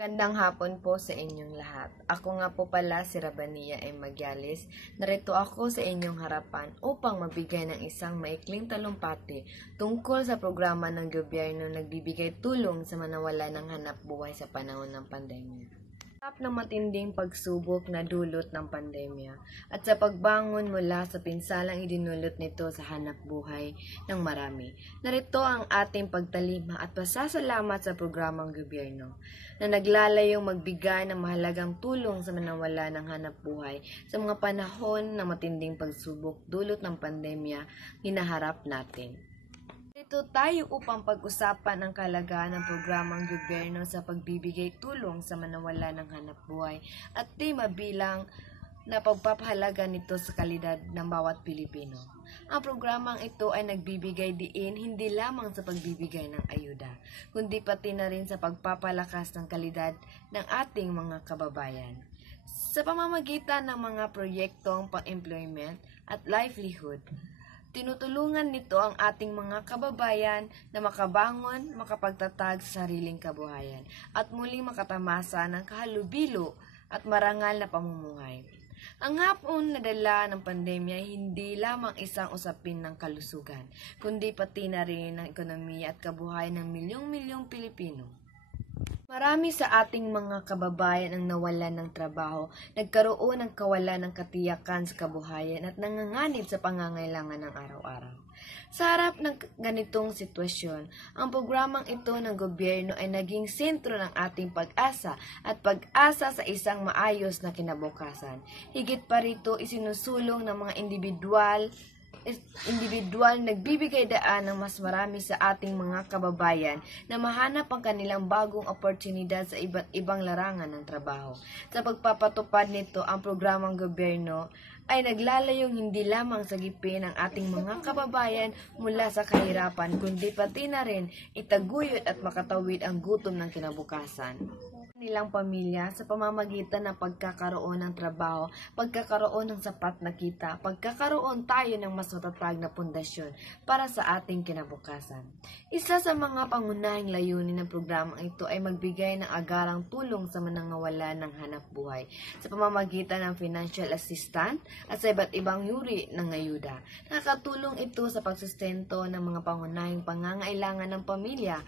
Magandang hapon po sa inyong lahat. Ako nga po pala si Rabania M. Magyalis. Narito ako sa inyong harapan upang mabigay ng isang maikling talumpati tungkol sa programa ng gobyerno nagbibigay tulong sa manawala ng hanap buhay sa panahon ng pandemya. Sa ng matinding pagsubok na dulot ng pandemya at sa pagbangon mula sa pinsalang idinulot nito sa hanap buhay ng marami. Narito ang ating pagtalima at pasasalamat sa programang gobyerno na naglalayong magbigay ng mahalagang tulong sa manawala ng hanap buhay sa mga panahon ng matinding pagsubok dulot ng pandemya hinaharap natin. Dito tayo upang pag-usapan ang kalagayan ng programang gobyerno sa pagbibigay tulong sa manawala ng hanap buhay at di mabilang na pagpapahalaga nito sa kalidad ng bawat Pilipino. Ang programang ito ay nagbibigay diin hindi lamang sa pagbibigay ng ayuda, kundi pati na rin sa pagpapalakas ng kalidad ng ating mga kababayan. Sa pamamagitan ng mga proyektong pang-employment at livelihood, tinutulungan nito ang ating mga kababayan na makabangon, makapagtatag sa sariling kabuhayan at muling makatamasa ng kahalubilo at marangal na pamumuhay. Ang hapon na dala ng pandemya ay hindi lamang isang usapin ng kalusugan, kundi pati na rin ng ekonomiya at kabuhayan ng milyong-milyong Pilipino. Marami sa ating mga kababayan ang nawalan ng trabaho, nagkaroon ng kawalan ng katiyakan sa kabuhayan at nanganganib sa pangangailangan ng araw-araw. Sa harap ng ganitong sitwasyon, ang programang ito ng gobyerno ay naging sentro ng ating pag-asa at pag-asa sa isang maayos na kinabukasan. Higit pa rito, isinusulong ng mga individual nagbibigay daan ng mas marami sa ating mga kababayan na mahanap ang kanilang bagong oportunidad sa iba't ibang larangan ng trabaho. Sa pagpapatupad nito, ang programang gobyerno ay naglalayong hindi lamang sagipin ang ating mga kababayan mula sa kahirapan, kundi pati na rin itaguyod at makatawid ang gutom ng kinabukasan nilang pamilya sa pamamagitan ng pagkakaroon ng trabaho, pagkakaroon ng sapat na kita, pagkakaroon tayo ng mas matatag na pundasyon para sa ating kinabukasan. Isa sa mga pangunahing layunin ng programang ito ay magbigay ng agarang tulong sa manangawalan ng hanap buhay sa pamamagitan ng financial assistance at sa iba't ibang yuri ng ayuda. Nakakatulong ito sa pagsustento ng mga pangunahing pangangailangan ng pamilya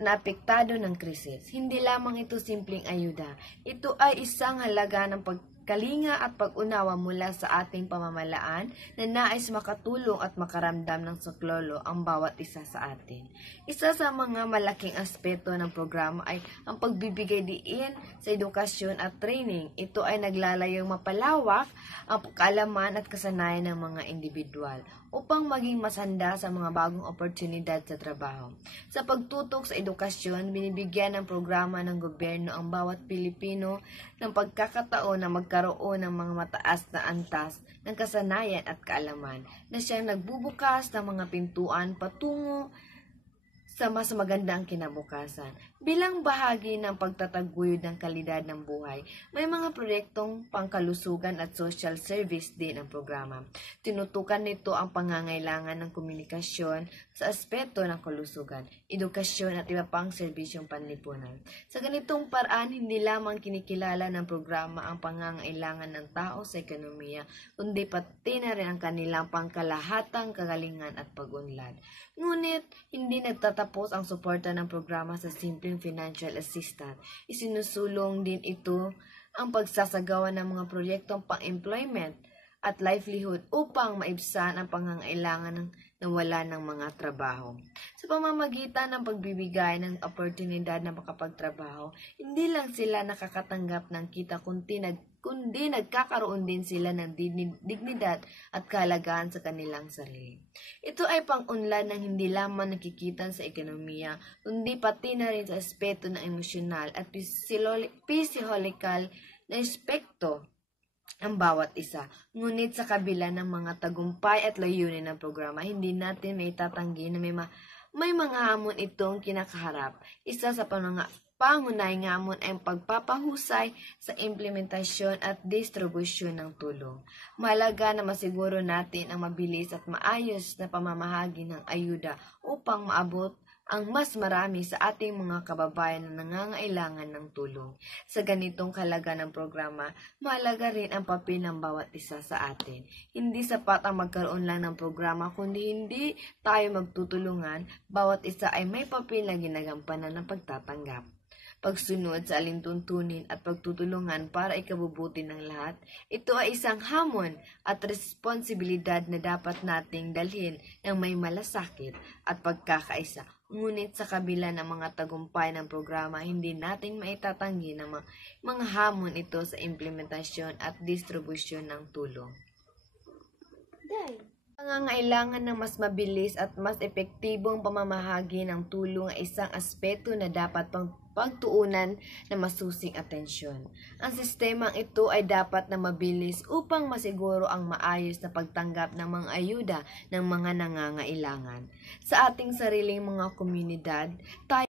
na apektado ng krisis. Hindi lamang ito simpleng ayuda. Ito ay isang halaga ng pagkalinga at pag-unawa mula sa ating pamamalaan na nais makatulong at makaramdam ng saklolo ang bawat isa sa atin. Isa sa mga malaking aspeto ng programa ay ang pagbibigay diin sa edukasyon at training. Ito ay naglalayong mapalawak ang kaalaman at kasanayan ng mga individual upang maging mas handa sa mga bagong oportunidad sa trabaho. Sa pagtutok sa edukasyon, binibigyan ng programa ng gobyerno ang bawat Pilipino ng pagkakataon na magkaroon ng mga mataas na antas ng kasanayan at kaalaman na siyang nagbubukas ng mga pintuan patungo sa mas magandang kinabukasan. Bilang bahagi ng pagtataguyod ng kalidad ng buhay, may mga proyektong pangkalusugan at social service din ang programa. Tinutukan nito ang pangangailangan ng komunikasyon sa aspeto ng kalusugan, edukasyon at iba pang serbisyong panlipunan. Sa ganitong paraan, hindi lamang kinikilala ng programa ang pangangailangan ng tao sa ekonomiya, kundi pati na rin ang kanilang pangkalahatang kagalingan at pag-unlad. Ngunit, hindi nagtatapos ang suporta ng programa sa simpleng financial assistance. Isinusulong din ito ang pagsasagawa ng mga proyektong pang-employment at livelihood upang maibsan ang pangangailangan ng nawala ng mga trabaho. Sa pamamagitan ng pagbibigay ng oportunidad na makapagtrabaho, hindi lang sila nakakatanggap ng kita kundi nagkakaroon din sila ng dignidad at kahalagahan sa kanilang sarili. Ito ay pang-unlad ng hindi lamang nakikitan sa ekonomiya, kundi pati na rin sa aspeto ng emosyonal at physiological na aspekto ang bawat isa. Ngunit sa kabila ng mga tagumpay at layunin ng programa, hindi natin may tatanggi na may mga hamon itong kinakaharap. Isa sa pangunahing hamon ay ang pagpapahusay sa implementasyon at distribusyon ng tulong. Mahalaga na masiguro natin ang mabilis at maayos na pamamahagi ng ayuda upang maabot ang mas marami sa ating mga kababayan na nangangailangan ng tulong. Sa ganitong kalaga ng programa, mahalaga rin ang papel ng bawat isa sa atin. Hindi sapat ang magkaroon lang ng programa, kundi hindi tayo magtutulungan, bawat isa ay may papel na ginagampanan ng pagtatanggap, pagsunod sa alintuntunin at pagtutulungan para ikabubuti ng lahat. Ito ay isang hamon at responsibilidad na dapat nating dalhin ng may malasakit at pagkakaisa. Ngunit sa kabila ng mga tagumpay ng programa, hindi natin maitatanggi na mga hamon ito sa implementasyon at distribusyon ng tulong. Pangangailangan ng mas mabilis at mas epektibong pamamahagi ng tulong ay isang aspeto na dapat pagtuunan ng masusing atensyon. Ang sistemang ito ay dapat na mabilis upang masiguro ang maayos na pagtanggap ng mga ayuda ng mga nangangailangan. Sa ating sariling mga komunidad, tayo